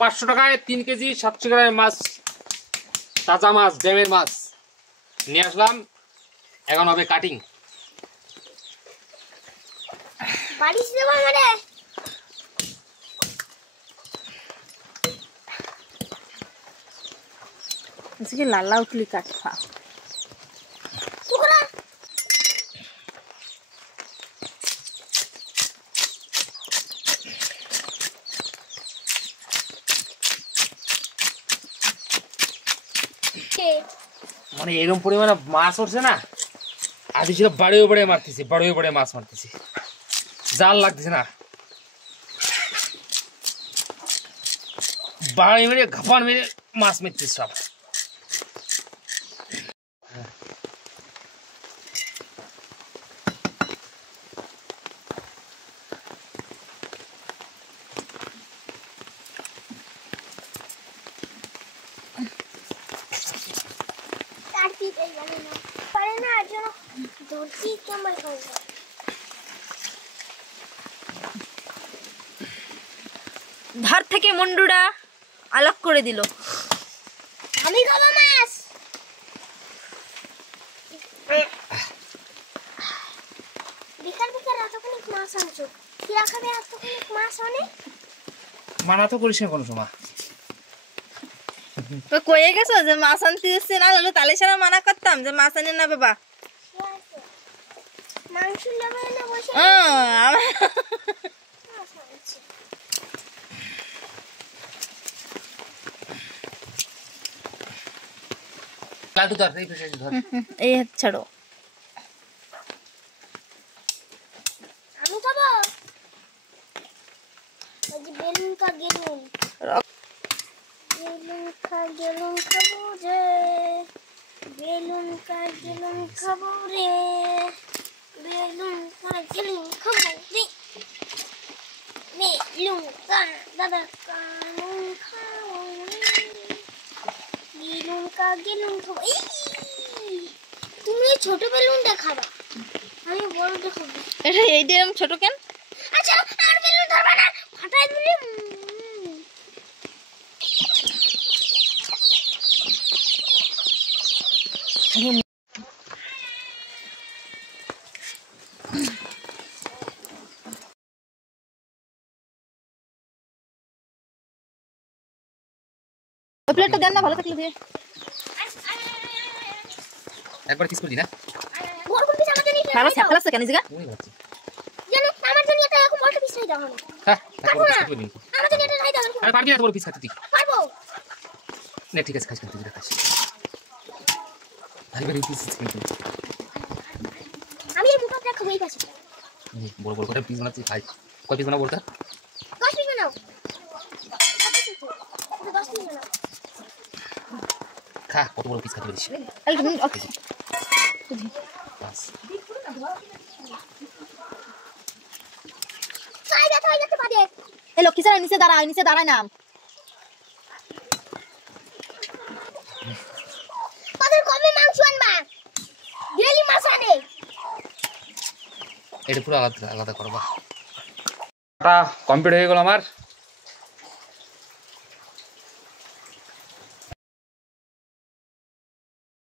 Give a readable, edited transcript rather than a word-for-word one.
500 টাকায় 3 কেজি 700 গ্রামের মাছ, তাজা মাছ, ড্যামের মাছ নিয়ে আসলাম। এখন হবে কাটিং। বাড়িতে দেব আমারে इसके लाला उतली काट खा টুকরা মানে এরকম পরিমাণে মাছ উঠছে না, আদি ছিল বাড়িও বাড়িয়ে মারতেছি, বাড়িও বাড়িয়ে মাছ মারতেছি, জাল লাগতেছে না, বাড়ি মেরে ঘাপান মেরে মাছ মারতেছি সব। ধার থেকে মুন্ডুটা আলাগ করে দিল। আমি খাবো মাছ। বিকাল বিকাল এতখানি মাছ আনছো, কিরা খাবে এতখানি মাছ অনেক? মানা তো করিস না কোনো সময়। তো কয়ে গেছো যে মাছ আনতে এসছে, না হলে তালে সারা মানা করতাম যে মাছ আনে না বাবা। মাংস নেবে না বসে লালটু ধর, এই পেছনে ধর। এই হাত ছাড়ো। আমি খাবো। ওই যে বেলুন কা গেলুন, বেলুন কা গেলুন খাবো রে, বেলুন কা গেলুন খাবো রে, বেলুন কা গেলুন খাবো রে, বেলুন কা দাদা কানুন খাবো রে, বেলুন কা গেলুন খাবো। তুমি ছোট বেলুনটা খাবা, আমি বড়টা খাবো। এটা এইটা এরকম ছোট কেন? আচ্ছা আর বেলুন ধরবা না, ফাটাই দিলে। প্লেটটা দেন না, ভালো থাকলে দিয়ে। একবার কিস করলি না? বড় কোন পিস আমাদের নিতে বাবা স্যাপলা আছে কেন জিগা? ওই ভাবছি। জানো আমার জন্য এটা এরকম বড় পিস নাই দাও না। হ্যাঁ, পারবো না, আমার জন্য এটা নাই দাও। আরে পারবি না, তোর পিস খাতে তুই। পারবো না ঠিক আছে, খাস তুই খাস। আরে বেরি পিস কিন্তু আমি এই মুখটা খাবো এই পাশে। বড় বড় করে পিস বানাচ্ছি, খাই। কয় পিস বানাবো বলতা? 10 পিস নাও, 10 পিস নাও। খা, কত বড় পিস খাতে পারিস? এই ওকে বাস। খাই ব্যথা হয়ে যাচ্ছে বাদে। এই লক্ষ্মী স্যার নিচে দাঁড়ায়, নিচে দাঁড়ায় নাম। তাদের কমে মাংস আনবা, ডেলি মাছ আনে। এটা পুরো আলাদা আলাদা করবা। কমপ্লিট হয়ে গেল আমার।